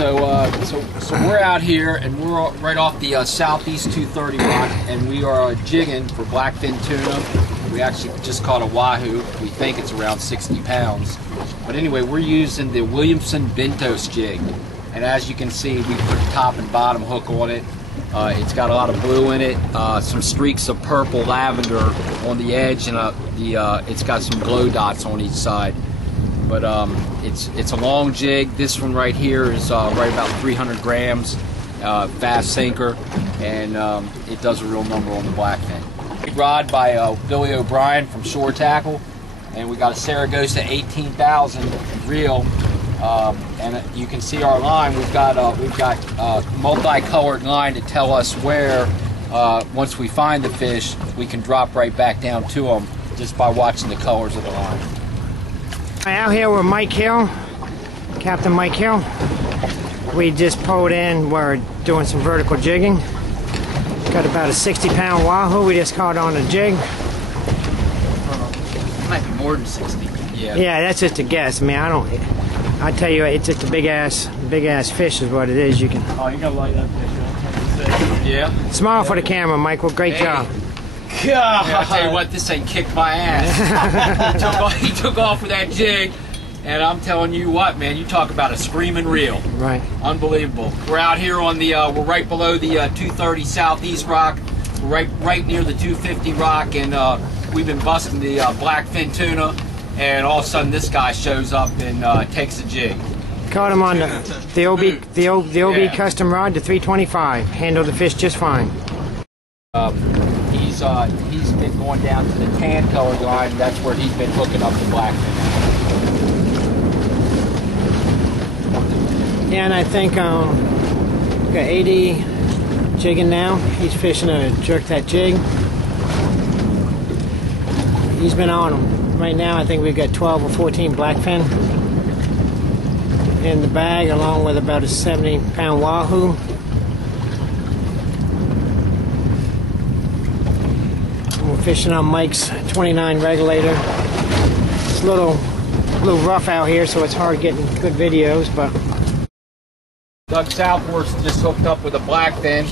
So we're out here, and we're right off the southeast 230 rock, and we are jigging for blackfin tuna. We actually just caught a wahoo. We think it's around 60 pounds. But anyway, we're using the Williamson Bentos jig, and as you can see, we put a top and bottom hook on it. It's got a lot of blue in it, some streaks of purple lavender on the edge, and it's got some glow dots on each side. But it's a long jig. This one right here is right about 300 grams, fast sinker, and it does a real number on the blackfin. Big rod by Billy O'Brien from Shore Tackle, and we got a Saragossa 18,000 reel. And you can see our line. We've got multicolored line to tell us where once we find the fish, we can drop right back down to them just by watching the colors of the line. Out here with Mike Hill, Captain Mike Hill. We just pulled in. We're doing some vertical jigging. Got about a 60-pound wahoo we just caught on a jig. Might be more than 60. Yeah. Yeah, that's just a guess. I mean, I tell you, it's just a big ass fish is what it is. You can. Oh, you gotta light that fish up. Yeah. Smile for the camera, Michael. Great job. God. I'll tell you what, this thing kicked my ass. He took off with that jig, and I'm telling you what, man, you talk about a screaming reel. Right. Unbelievable. We're out here on the, we're right below the 230 southeast rock. We're right near the 250 rock, and we've been busting the blackfin tuna, and all of a sudden this guy shows up and takes a jig. Caught him on the OB custom rod, the 325. Handled the fish just fine. He's been going down to the tan colored line. That's where he's been hooking up the blackfin. Yeah, and I think we got 80 jigging now. He's fishing to jerk that jig. He's been on them. Right now I think we've got 12 or 14 blackfin in the bag, along with about a 70-pound wahoo. We're fishing on Mike's 29 regulator. It's a little rough out here, so it's hard getting good videos, but Doug Southworth just hooked up with a blackfin.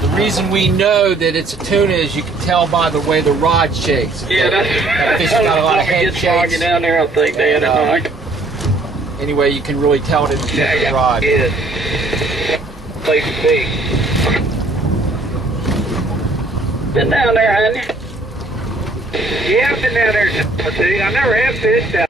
The reason we know that it's a tuna is you can tell by the way the rod shakes. Yeah, that fish has got a lot of head shakes. Down there, I think, Dan. Anyway, you can really tell it in the rod. Yeah. Place to be. Been down there, hadn't you? Yeah, I've been down there too. I never have fished out.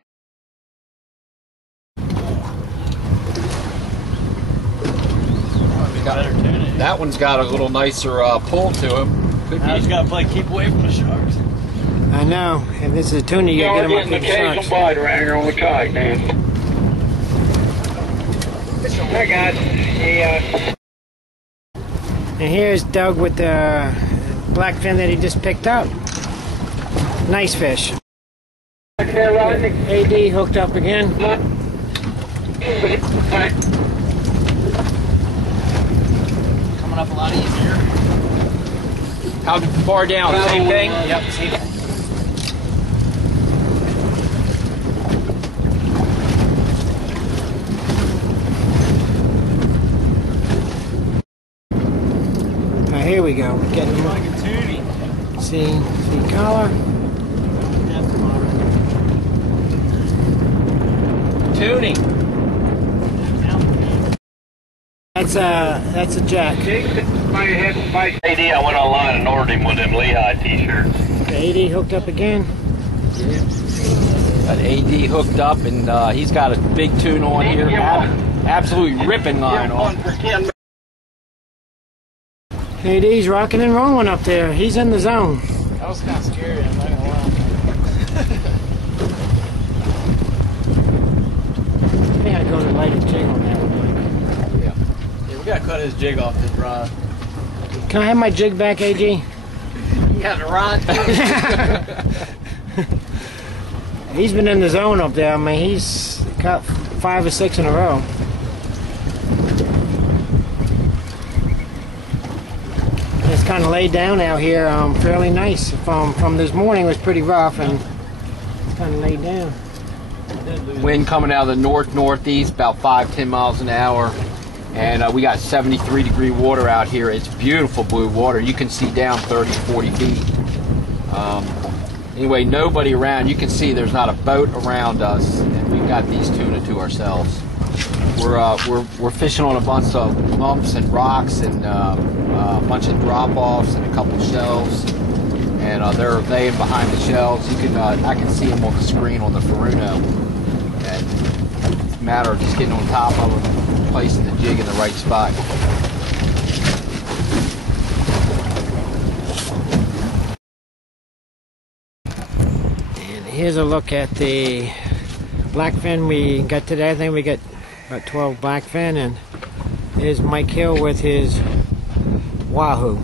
That one's got a little nicer pull to him. Could be. Just gotta keep away from the sharks. I know. If this is a tuna, you gotta get him up with the sharks. Bite around here on the kite, man. I got it. And here's Doug with the blackfin that he just picked up. Nice fish. AD hooked up again. Coming up a lot easier. How far down? Same thing? Yep, same thing. Here we go. We're getting like a toonie. See collar. Toonie. That's a jack. AD, I went online and ordered him with them Lehigh t-shirts. AD hooked up again. Got AD hooked up, and he's got a big tuna on here. Absolutely ripping line on. AD's rocking and rolling up there. He's in the zone. That was kind of scary, I'm not gonna lie. I think I'd go to light his jig on that one. Yeah, we gotta cut his jig off this rod. Can I have my jig back, AG? You got the rod? He's been in the zone up there. I mean, he's caught 5 or 6 in a row. It's kind of laid down out here, fairly nice. From this morning it was pretty rough, and it's kind of laid down. Wind coming out of the north-northeast, about 5-10 miles an hour. And we got 73-degree water out here. It's beautiful blue water. You can see down 30, 40 feet. Anyway, nobody around. You can see there's not a boat around us, and we've got these tuna to ourselves. We're fishing on a bunch of bumps and rocks and a bunch of drop-offs and a couple shelves. And they're laying behind the shelves. You can I can see them on the screen on the Furuno. And it's a matter of just getting on top of them, placing the jig in the right spot. And here's a look at the blackfin we got today. I think we got about 12 blackfin, and here's Mike Hill with his Wahoo.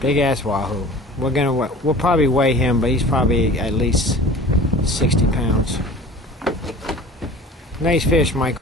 Big ass Wahoo. We'll probably weigh him, but he's probably at least 60 pounds. Nice fish, Mike.